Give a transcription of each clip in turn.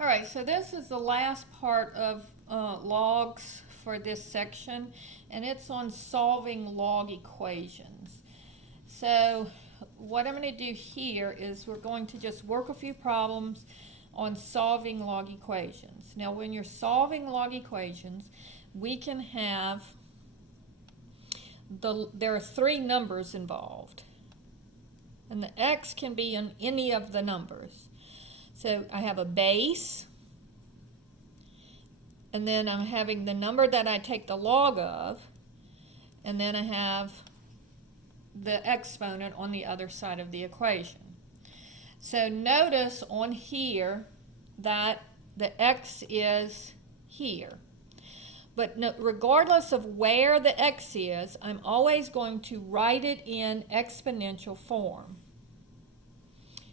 All right, so this is the last part of logs for this section, and it's on solving log equations. So what I'm going to do here is we're going to just work a few problems on solving log equations. Now, when you're solving log equations, we can have there are three numbers involved, and the x can be in any of the numbers. So I have a base, and then I'm having the number that I take the log of, and then I have the exponent on the other side of the equation. So notice on here that the x is here. But no, regardless of where the x is, I'm always going to write it in exponential form.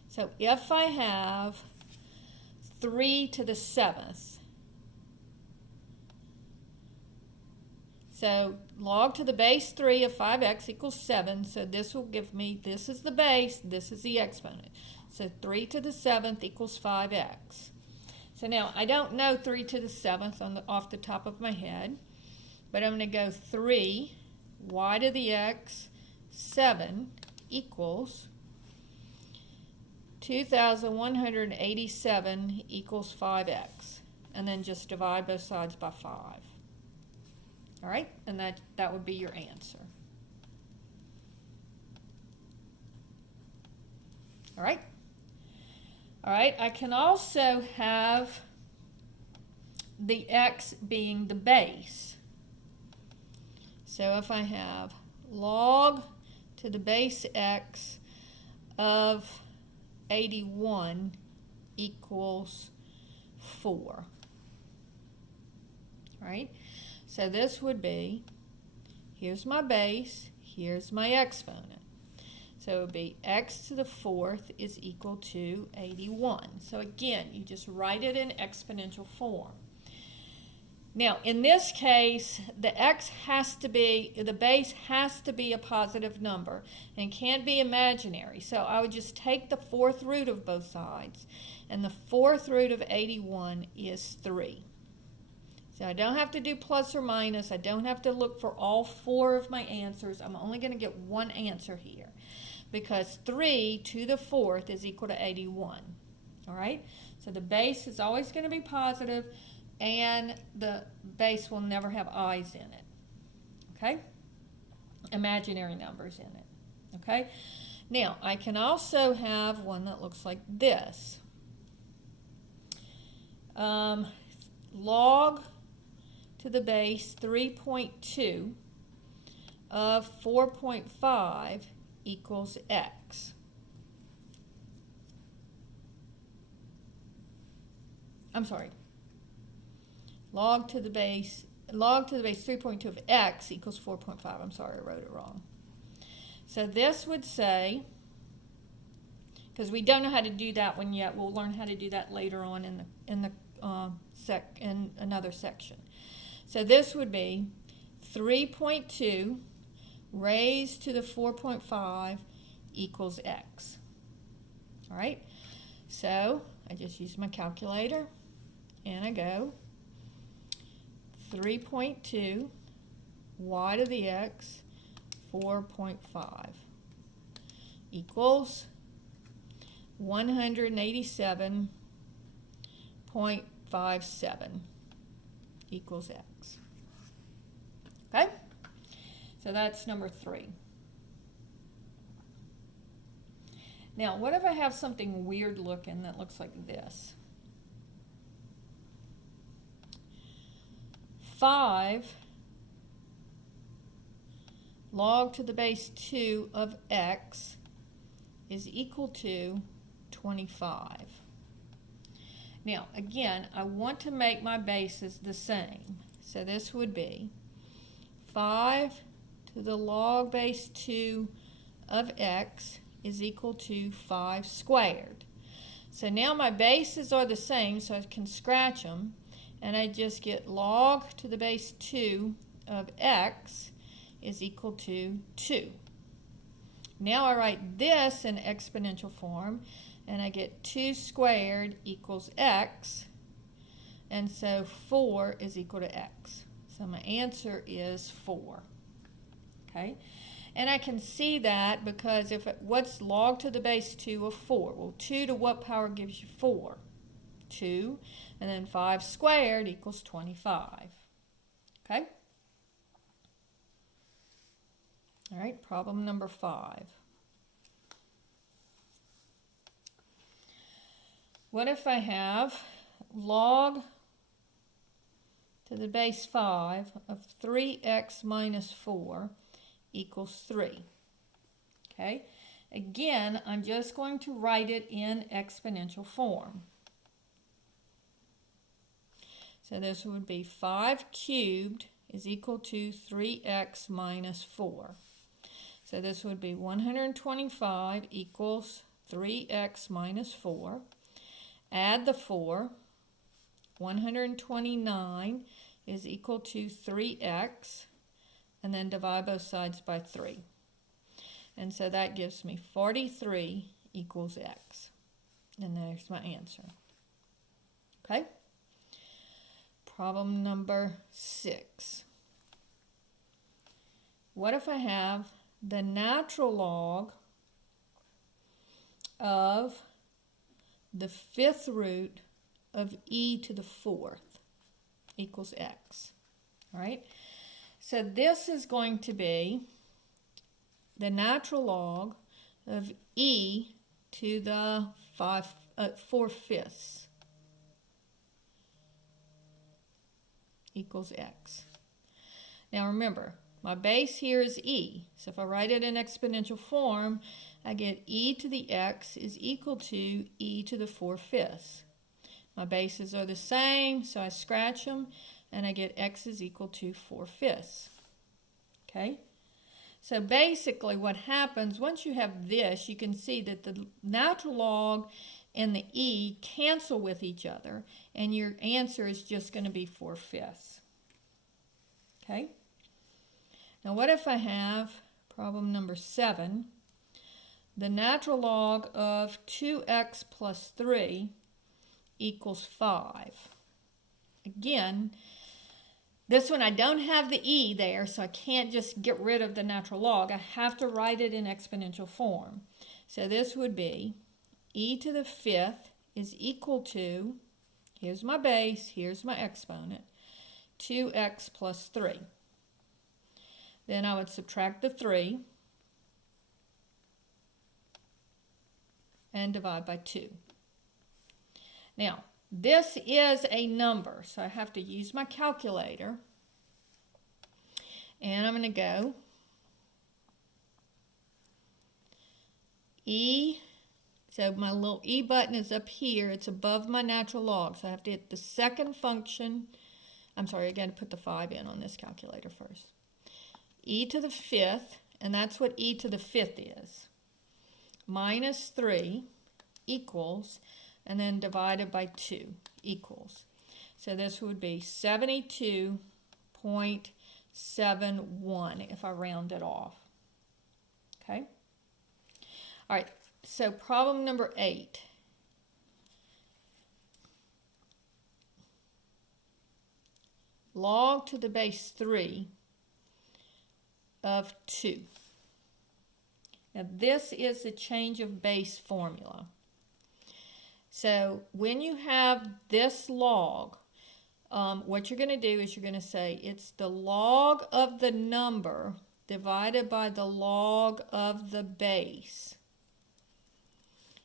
So if I have 3 to the 7th, so log to the base 3 of 5x equals 7, so this will give me, this is the base, this is the exponent. So 3 to the 7th equals 5x. So now, I don't know 3 to the 7th off the top of my head, but I'm going to go 3, y to the x, 7 equals 2,187 equals 5x. And then just divide both sides by 5. All right, and that would be your answer. All right. All right, I can also have the x being the base. So if I have log to the base x of 81 equals 4. All right, so this would be, here's my base, here's my exponent. So it would be x to the 4th is equal to 81. So again, you just write it in exponential form. Now, in this case, the base has to be a positive number and can't be imaginary. So I would just take the 4th root of both sides, and the 4th root of 81 is 3. So I don't have to do plus or minus. I don't have to look for all 4 of my answers. I'm only going to get one answer here, because 3 to the 4th is equal to 81. All right? So the base is always going to be positive, and the base will never have i's in it. Okay? Imaginary numbers in it. Okay? Now, I can also have one that looks like this. Log to the base 3.2 of 4.5 equals x. I'm sorry. Log to the base 3.2 of x equals 4.5. I'm sorry, I wrote it wrong. So this would say, because we don't know how to do that one yet, we'll learn how to do that later on in another section. So this would be 3.2 raised to the 4.5 equals x. All right, so I just use my calculator, and I go 3.2 y to the x 4.5 equals 187.57 equals x. Okay? So that's number 3. Now, what if I have something weird looking that looks like this? 5 log to the base 2 of x is equal to 25. Now, again, I want to make my bases the same. So this would be 5 to the log base 2 of x is equal to 5 squared. So now my bases are the same, so I can scratch them, and I just get log to the base 2 of x is equal to 2. Now I write this in exponential form, and I get 2 squared equals x, And so 4 is equal to x. So my answer is 4. Okay? And I can see that because what's log to the base 2 of 4? Well, 2 to what power gives you 4? 2. And then 5 squared equals 25. Okay? All right, problem number 5. What if I have log to the base 5 of 3x minus 4 equals 3? Okay, again, I'm just going to write it in exponential form. So this would be 5 cubed is equal to 3x minus 4. So this would be 125 equals 3x minus 4. Add the 4. 129 is equal to 3x. And then divide both sides by 3. And so that gives me 43 equals x. And there's my answer. Okay? Problem number 6. What if I have the natural log of the 5th root of e to the 4th equals x? All right? So this is going to be the natural log of e to the 4/5 equals x. Now remember, my base here is e. So if I write it in exponential form, I get e to the x is equal to e to the 4/5. My bases are the same, so I scratch them, and I get x is equal to 4/5. Okay? So basically what happens, once you have this, you can see that the natural log and the e cancel with each other, and your answer is just going to be 4/5. Okay? Now what if I have problem number 7, the natural log of 2x plus 3 equals 5. Again, this one I don't have the e there, so I can't just get rid of the natural log. I have to write it in exponential form. So this would be e to the 5th is equal to, here's my base, here's my exponent, 2x plus 3. Then I would subtract the 3 and divide by 2. Now, this is a number, so I have to use my calculator. And I'm going to go E, so my little E button is up here. It's above my natural log, so I have to hit the second function. I'm sorry, I got to put the 5 in on this calculator first. E to the 5th, and that's what e to the 5th is, minus 3 equals, and then divided by 2 equals. So this would be 72.71 if I round it off. Okay? All right, so problem number 8. Log to the base 3 of 2. Now this is the change of base formula. So when you have this log, what you're going to do is you're going to say it's the log of the number divided by the log of the base.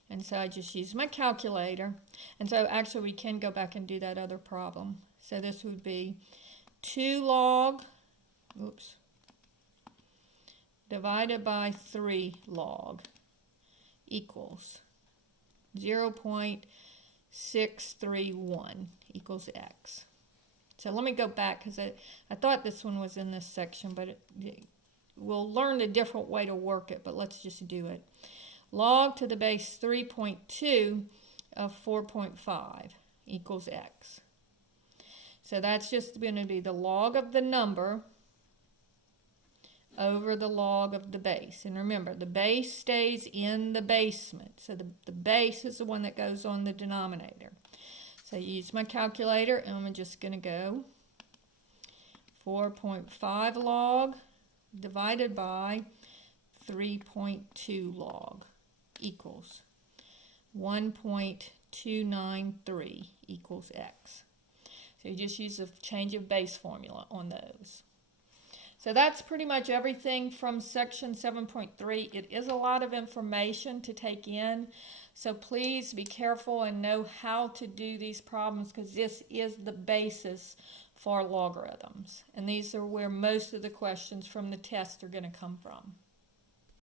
And so I just use my calculator. And so actually we can go back and do that other problem. So this would be 2 log, divided by 3 log equals 0.631 equals x. So let me go back because I thought this one was in this section, but we'll learn a different way to work it, but let's just do it. Log to the base 3.2 of 4.5 equals x. So that's just going to be the log of the number over the log of the base. And remember, the base stays in the basement. So the base is the one that goes on the denominator. So I use my calculator, and I'm just going to go 4.5 log divided by 3.2 log equals 1.293 equals x. So you just use a change of base formula on those. So that's pretty much everything from section 7.3. It is a lot of information to take in, so please be careful and know how to do these problems, because this is the basis for logarithms. And these are where most of the questions from the test are going to come from.